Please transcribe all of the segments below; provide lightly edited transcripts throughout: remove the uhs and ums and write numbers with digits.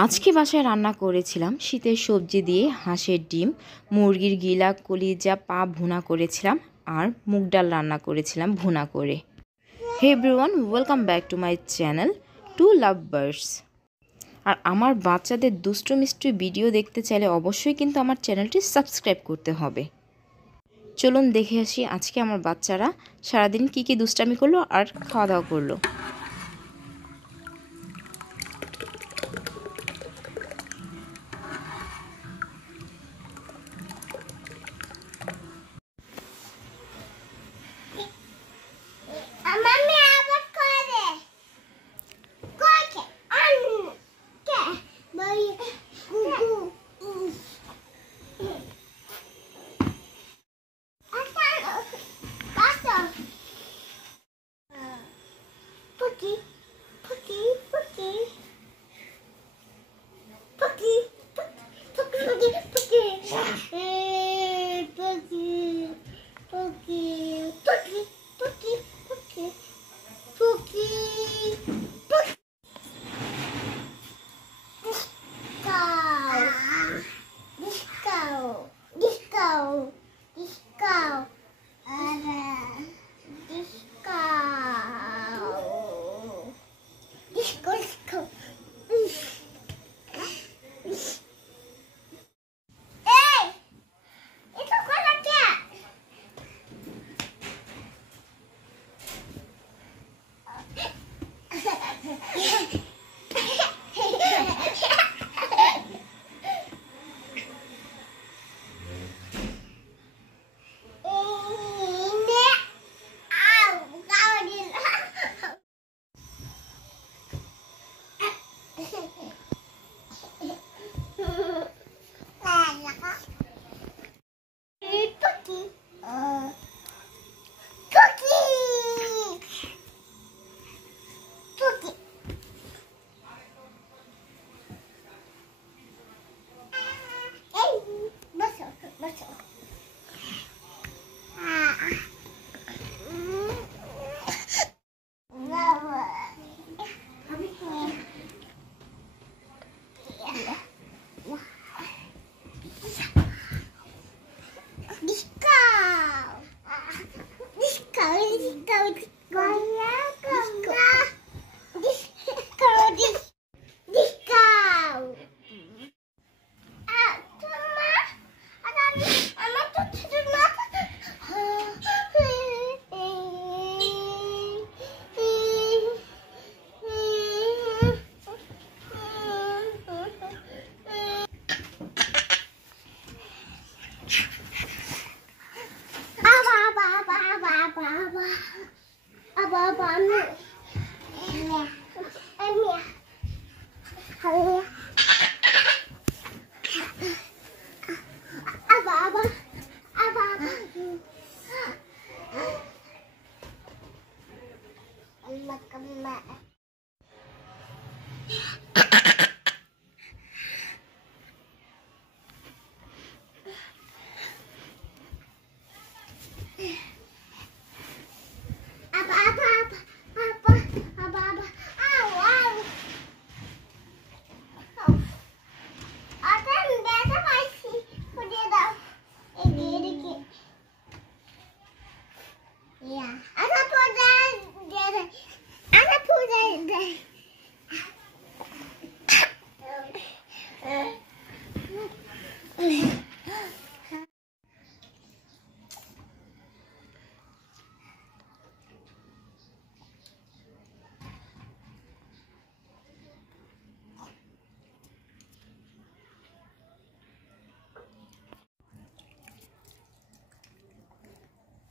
আজকে বাসায় রান্না করেছিলাম শীতের সবজি দিয়ে হাঁসের ডিম, মুরগির গিলা, কলিজা, পা ভুনা করেছিলাম আর মুগ ডাল রান্না করেছিলাম ভুনা করে। Hey everyone, welcome back to my channel two love birds. আর আমার বাচ্চাদের দুষ্টু মিষ্টি ভিডিও দেখতে চাইলে অবশ্যই কিন্তু আমার চ্যানেলটি সাবস্ক্রাইব করতে হবে। চলুন দেখে আসি আজকে আমার বাচ্চারা সারাদিন কী কী দুষ্টামি করলো আর খাওয়া দাওয়া করলো।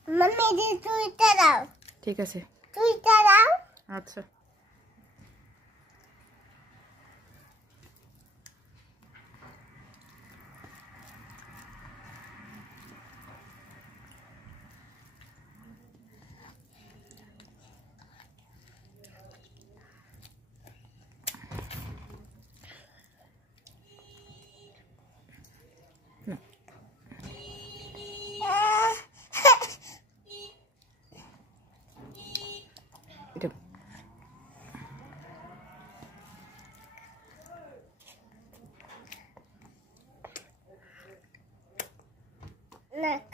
मम्मी दी तुईटा दाও ঠিক আছে, তুইটা দাও। আচ্ছা। নাক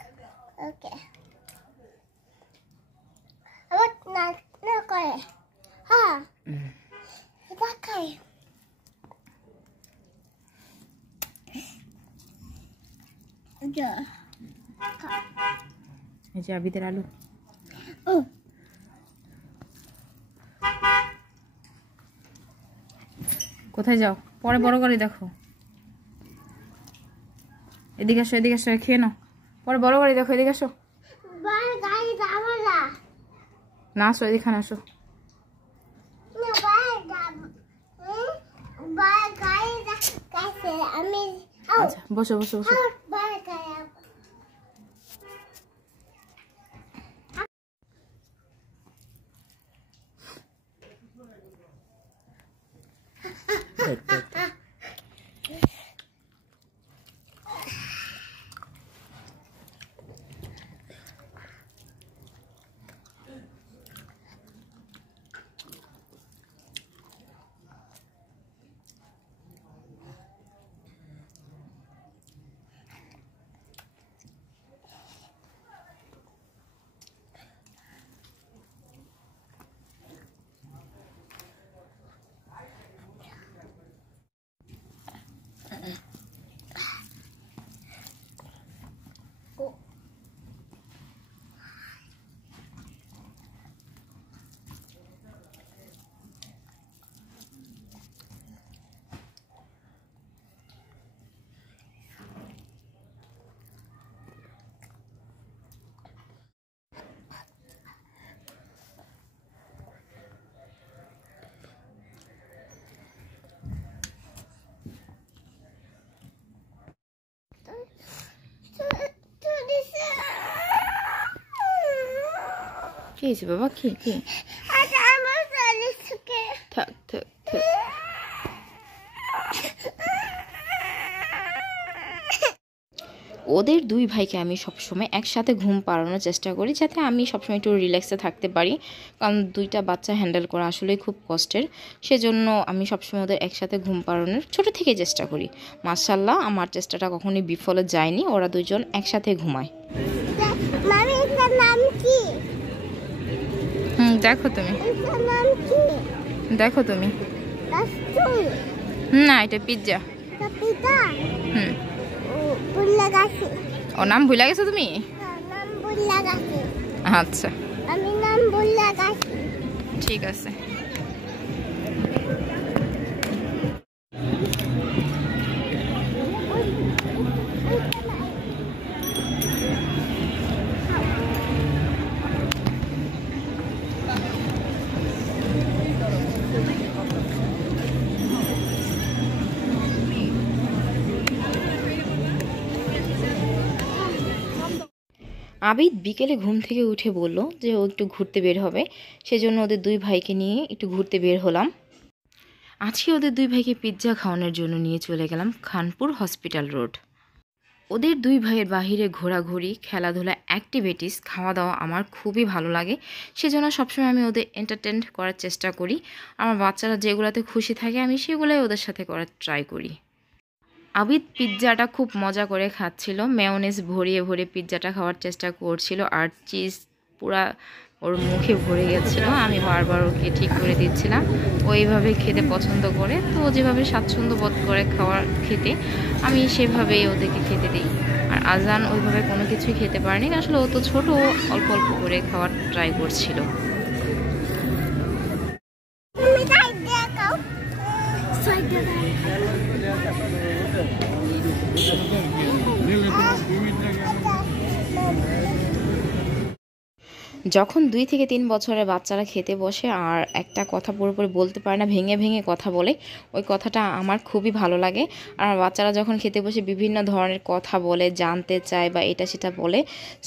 ওকে আবার নাক না করে হ্যাঁ এটা খাই যা এই যে আবিদের আলু। ও কোথায় যাও? পরে বড় করে দেখো। এদিকে আসো, এদিকে আসো, খেয়ে নাও। পরে বড় করে দেখো, এদিকে আসো। বাই গাড়ি যাবো না না আসো, এদিকে আসো। না বাই যাব বাই গাড়ি কাছে আমি আচ্ছা বসো বসো বসো। বাই গাড়ি কি হয়েছে বাবা? কি কি? আচ্ছা আমার চলিসকে থাক থাক থাক। ওদের দুই ভাইকে আমি সবসময় একসাথে ঘুম পাড়ানোর চেষ্টা করি, যাতে আমি সবসময় একটু রিল্যাক্সে থাকতে পারি, কারণ দুইটা বাচ্চা হ্যান্ডেল করা আসলেই খুব কষ্টের। সেজন্য আমি সবসময় ওদের একসাথে ঘুম পাড়ানোর ছোটো থেকে চেষ্টা করি। মাশাআল্লাহ, আমার চেষ্টাটা কখনোই বিফলে যায়নি, ওরা দুইজন একসাথে ঘুমায়। মামি এটার নাম কি দেখো তুমি, এটার নাম কি দেখো তুমি। রাস্তুল না, এটা পিৎজা। পিতা হুম, বুল্লা গাছে ও নাম ভুলে গেছো তুমি? নাম বুল্লা গাছে আচ্ছা আমি নাম বুল্লা গাছে ঠিক আছে। আবিদ বিকেলে ঘুম থেকে উঠে বলল যে ও একটু ঘুরতে বের হবে, সেজন্য ওদের দুই ভাইকে নিয়ে একটু ঘুরতে বের হলাম। আজকে ওদের দুই ভাইকে পিৎজা খাওয়ানোর জন্য নিয়ে চলে গেলাম খানপুর হসপিটাল রোড। ওদের দুই ভাইয়ের বাহিরে ঘোরাঘুরি, খেলাধুলা, অ্যাক্টিভিটিস, খাওয়া দাওয়া আমার খুবই ভালো লাগে। সেজন্য সবসময় আমি ওদের এন্টারটেন করার চেষ্টা করি। আমার বাচ্চারা যেগুলোতে খুশি থাকে আমি সেগুলোই ওদের সাথে করার ট্রাই করি। আবিদ পিৎজাটা খুব মজা করে খাচ্ছিল, মেয়োনেজ ভরিয়ে ভরে পিৎজাটা খাওয়ার চেষ্টা করছিল, আর চিজ পুরা ওর মুখে ভরে গেছিল। আমি বারবার ওকে ঠিক করে দিচ্ছিলাম। ও এইভাবে খেতে পছন্দ করে, তো ও যেভাবে স্বাচ্ছন্দ্য বোধ করে খাওয়ার খেতে, আমি সেভাবেই ওদেরকে খেতে দিই। আর আজান ওইভাবে কোনো কিছুই খেতে পারেনি, আসলে ও তো ছোটো, অল্প অল্প করে খাওয়ার ট্রাই করছিল। তুমি তাই দেখাও সাইডে যখন 2 থেকে 3 বছরের বাচ্চারা খেতে বসে আর একটা কথা পুরোপুরি বলতে পারে না, ভেঙে ভেঙে কথা বলে, ওই কথাটা আমার খুবই ভালো লাগে। আর আমার বাচ্চারা যখন খেতে বসে বিভিন্ন ধরনের কথা বলে, জানতে চায় বা এটা সেটা বলে,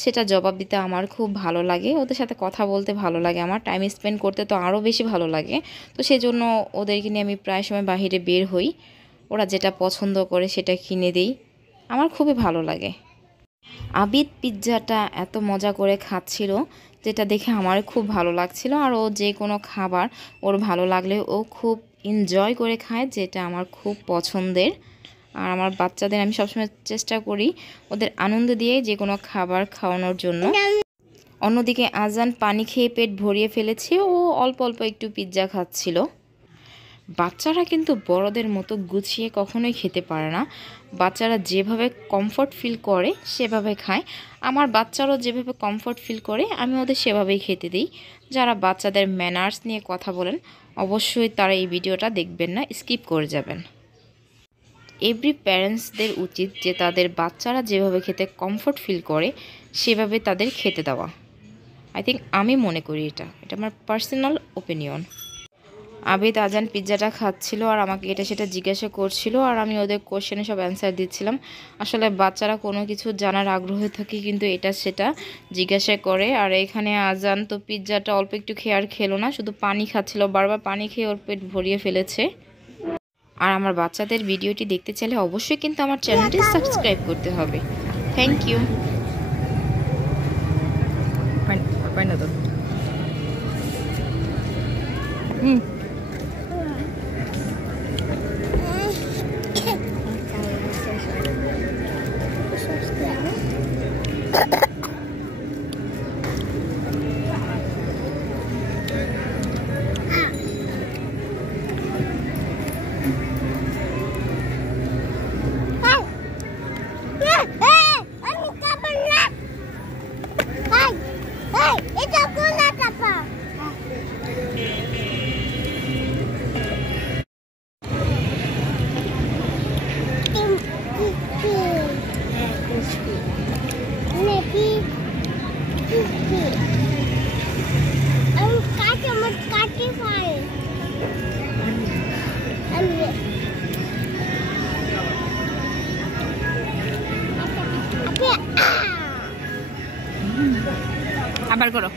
সেটা জবাব দিতে আমার খুব ভালো লাগে। ওদের সাথে কথা বলতে ভালো লাগে, আমার টাইম স্পেন্ড করতে তো আরও বেশি ভালো লাগে। তো সেজন্য ওদেরকে নিয়ে আমি প্রায় সময় বাইরে বের হই, ওরা যেটা পছন্দ করে সেটা কিনে দিই, আমার খুবই ভালো লাগে। আবিদ পিৎজাটা এত মজা করে খাচ্ছিল, যেটা দেখে আমার খুব ভালো লাগছিল। আর ও যে কোনো খাবার ওর ভালো লাগলে ও খুব এনজয় করে খায়, যেটা আমার খুব পছন্দের। আর আমার বাচ্চাদের আমি সবসময় চেষ্টা করি ওদের আনন্দ দিয়ে যে কোনো খাবার খাওয়ানোর জন্য। অন্যদিকে আজান পানি খেয়ে পেট ভরিয়ে ফেলেছে, ও অল্প অল্প একটু পিৎজা খাচ্ছিল। বাচ্চারা কিন্তু বড়দের মতো গুছিয়ে কখনোই খেতে পারে না। বাচ্চারা যেভাবে কমফর্ট ফিল করে সেভাবে খায়। আমার বাচ্চারাও যেভাবে কমফর্ট ফিল করে আমি ওদের সেভাবেই খেতে দিই। যারা বাচ্চাদের ম্যানার্স নিয়ে কথা বলেন অবশ্যই তারা এই ভিডিওটা দেখবেন না, স্কিপ করে যাবেন। এভরি প্যারেন্টসদের উচিত যে তাদের বাচ্চারা যেভাবে খেতে কমফর্ট ফিল করে সেভাবে তাদের খেতে দেওয়া। আই থিঙ্ক আমি মনে করি এটা আমার পার্সোনাল ওপিনিয়ন। আবিদ আজান পিৎজাটা খাচ্ছিল আর আমাকে এটা সেটা জিজ্ঞাসা করছিল, আর আমি ওদের কোশ্চেনে সব অ্যান্সার দিচ্ছিলাম। আসলে বাচ্চারা কোনো কিছু জানার আগ্রহ থাকে কিন্তু এটা সেটা জিজ্ঞাসা করে। আর এখানে আজান তো পিৎজাটা অল্প একটু খেয়ে আর খেলো না, শুধু পানি খাচ্ছিল, বারবার পানি খেয়ে ওর পেট ভরিয়ে ফেলেছে। আর আমার বাচ্চাদের ভিডিওটি দেখতে চাইলে অবশ্যই কিন্তু আমার চ্যানেলটি সাবস্ক্রাইব করতে হবে। Thank you. আবার করো।